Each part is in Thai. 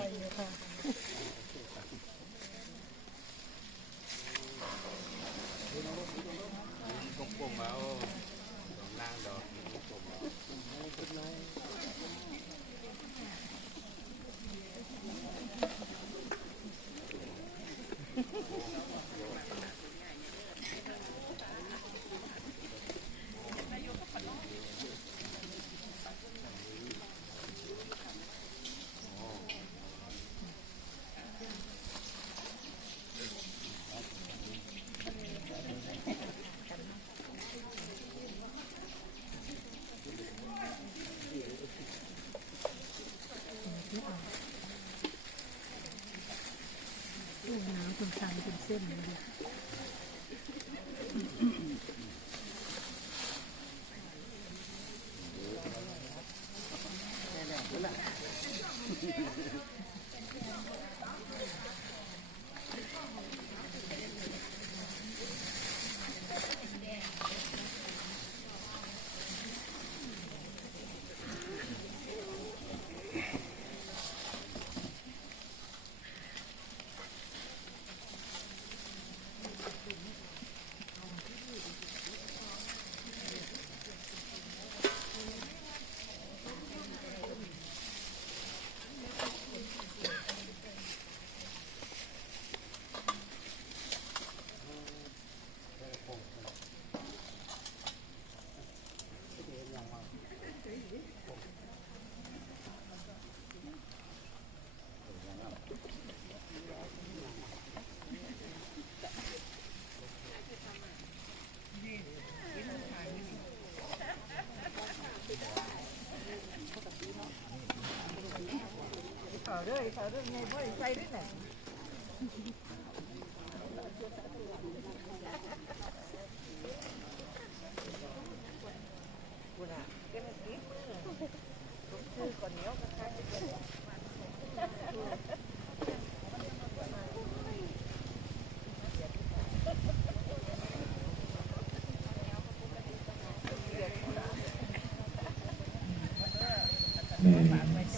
ก็ได้อยู่ค่ะกลมๆเอาดอกนางดอกกลมเ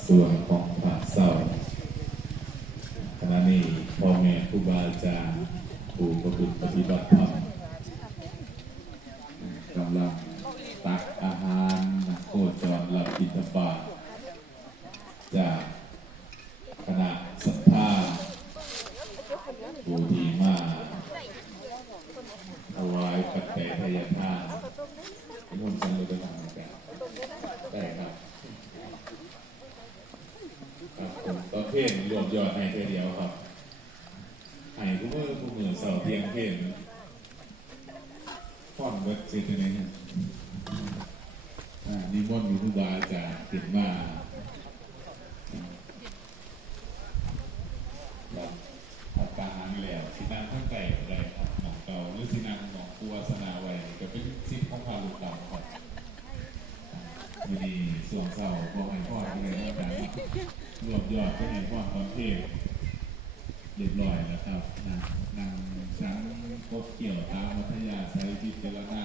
ส่วนของพระเศร้าขณะนี้พ่อแม่ครูบาอา จารย์ผู้ประพฤติปฏิบัติธรรมกำลังตักอาหารโคจรรับบิณฑบาตจากคณะศรัทธาผู้ที่มาถวายปัจเจัยทายทานมุ่งสันติธรรมกันได้ครับครับผมก็เพ่นรวมยอดให้แค่เดียวครับ ให้ผู้มือผู้มือเสาเทียงเพ่นฟ้อนเบิดสิตัวนี้ครับอ่านิมนต์มีผู้บาอาจารย์ขึ้นมาครับพักการหารแล้วสินางข้างไก่อะไรครับหมองเก่าหรือสินางหมองครูวาสนาไว้ก็เป็นสิทธิ์ของพาลูกหลาครับมีดีส่วนเศร้าบอกให้พ่ออะไรก็ได้รวบยอดก็ให้พ่อความเทศ เรียบร้อยแล้วครับนะนางช้างกบเกี่ยวตามวัทยาใช้พิจารณา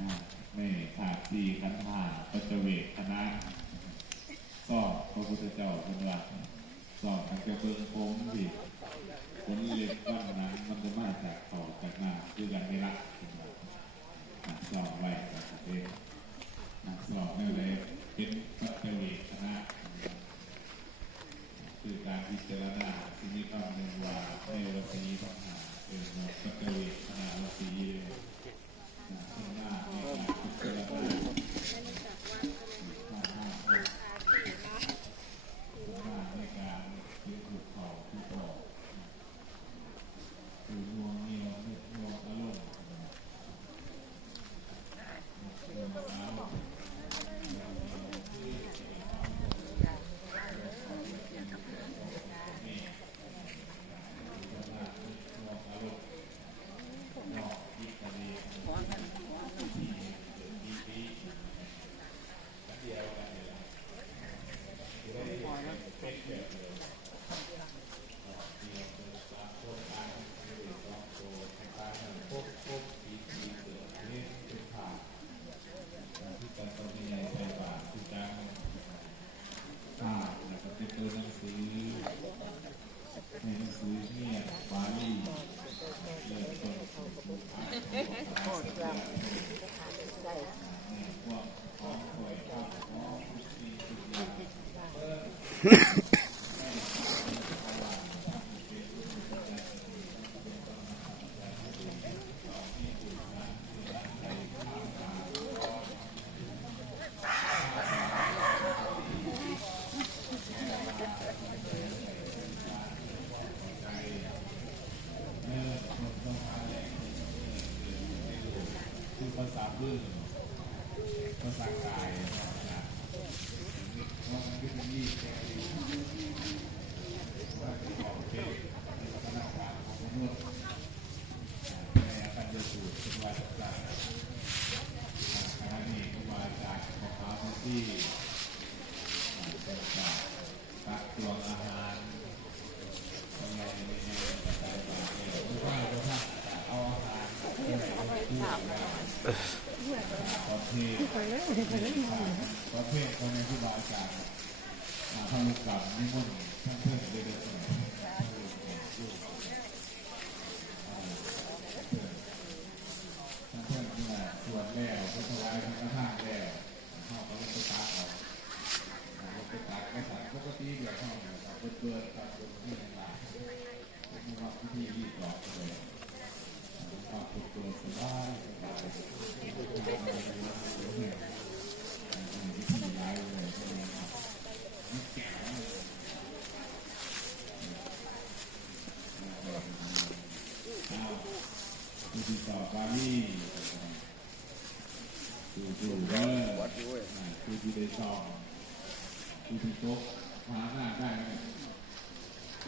นะไม่ขาดสี่ขันธ์ห้าปัจเวกคณะสอบพระพุทธเจ้าเป็นว่าสอบทางกระเบื้องโค้งสิผลเล็กก้อนนั้นมันจะมาจากเขาจากหน้าคือกันไม่ละสอบไว้นะครับเอง นักสอบนี่เลยเป็นปัจเจเวกคณะคือการพิจารณาที่มีคำหนึ่งว่าในวสีปัญหาเป็นปัจเจเวกคณะวสีเลยนะข้างหน้าในการพิจารณาข้างหน้าข้างหน้าในการเรียนถูกเขาถูกออกคือง่วงเงียวง่วงอารมณ์ง่วงอารมณ์ ที่การตอนนี้ในใจบาทที่การ คือ ภาษาพื้นภาษากาย นะครับว่ามันก็จะมีแค่ดีว่าเป็นของเพศในพัฒนาการของมนุษย์ในอาการเดือดสูดเป็นวาจากคณะนี้ก็มาจากมะพร้าวที่เป็นจากตักตวงอาหารทำไงในในปัจจัยต่างๆเนี่ยไม่ว่าจะเอาอาหารไปไหนม่พูดว่า ประเภทไปเลยไปเลยประเภทคนในที่บาอาจารย์มาทำลูกกับนิมนต์ท่านเพื่อนเด็กๆสมัยท่านเพื่อนที่มาสวดแล้วก็ถวายพระทานแล้วเข้าก็เลยไปตักเอาเราไปตักไปตักปกติเดี๋ยวเข้าเนี่ยครับเปิดๆตักบนที่ต่างๆเป็นว่าพิธีรีบร้อนเลยความสุขตัวสบายสบายพิธีร้ายเลยใช่ไหมครับนี่แก่แล้วอ้าวพิธีต่อบาลีดูดูเด้อคือ ที่ได้ชอบคือที่โต๊ะหาหน้าได้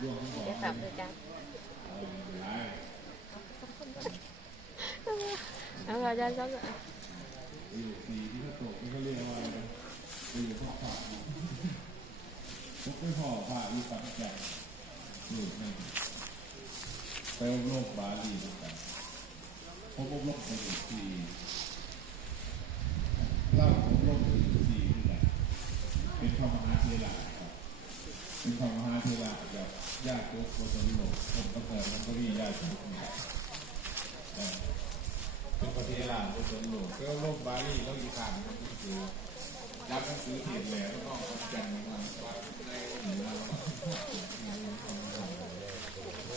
ร่วงทั้งหมดเดี๋ยวสับเลยจ้ะเอาไม่ไรเอาอาจารย์สับอยู่สีที่เขาตกนี่เขาเรียกว่าอะไรนะอยู่ข้อผ่าพวกไม่พอผ่าอยู่ปัจจัยอยู่ในไปอบรมบาลีด้วยกันพบอบรมไปอยู่ที่เล่าอบรมไปอยู่ที่นี่แหละเป็นพ ระมหาเทระครับเป็นพระมหาเทระกับญาติโกโกศลโลกผมก็เกิดมันก็มีญาติโกศลเป็นปฏิลาเป็นสนโลกก็โลกบาลีแล้วอีกครั้งมันก็คือรับหนังสือเขียนแล้วก็ต้องเอาจันทร์มาว่าในหนือเรา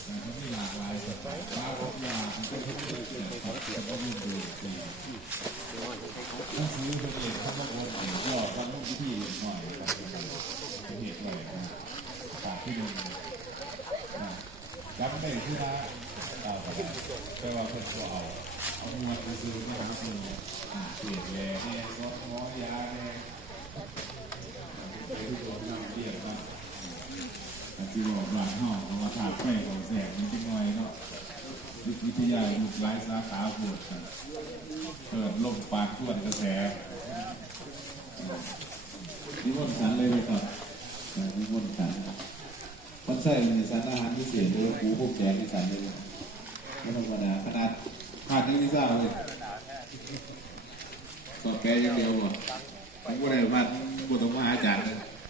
มันมีหลากหลายสไตล์บางอย่างมันก็เป็นเรื่องของเกี่ยวกับเรื่องดูดีหนังสือเป็นเอกเขาบอกว่าย่อความต้องพิธีหน่อยเป็นเหตุอะไรนะปากที่หนึ่งรับไม่ได้ที่นะตาไปแต่ว่าคนก็เอา เอาเงินไปซื้อมาซื้อ เสียแย่เนี่ยก็ง้อยาเนี่ยไปทุกคนนั่งเรียกว่าที่บอกร้านห้องเอามาถาแป้งของแสงนี่เป็นไงเนาะวิทยาลูกหลายสาขาปวดเปิดลมปากขวนกระแสนิมนต์สันเลยเลยครับนิมนต์สันคนใส่ในสันอาหารพิเศษเลยหูพวกแกงที่สันเลยไม่ธรรมดาขนาดขาดนี่ไม่ทราบเลย สอบแกอย่างเดียวบ่ผมก็ได้มาบทของมหาอาจารย์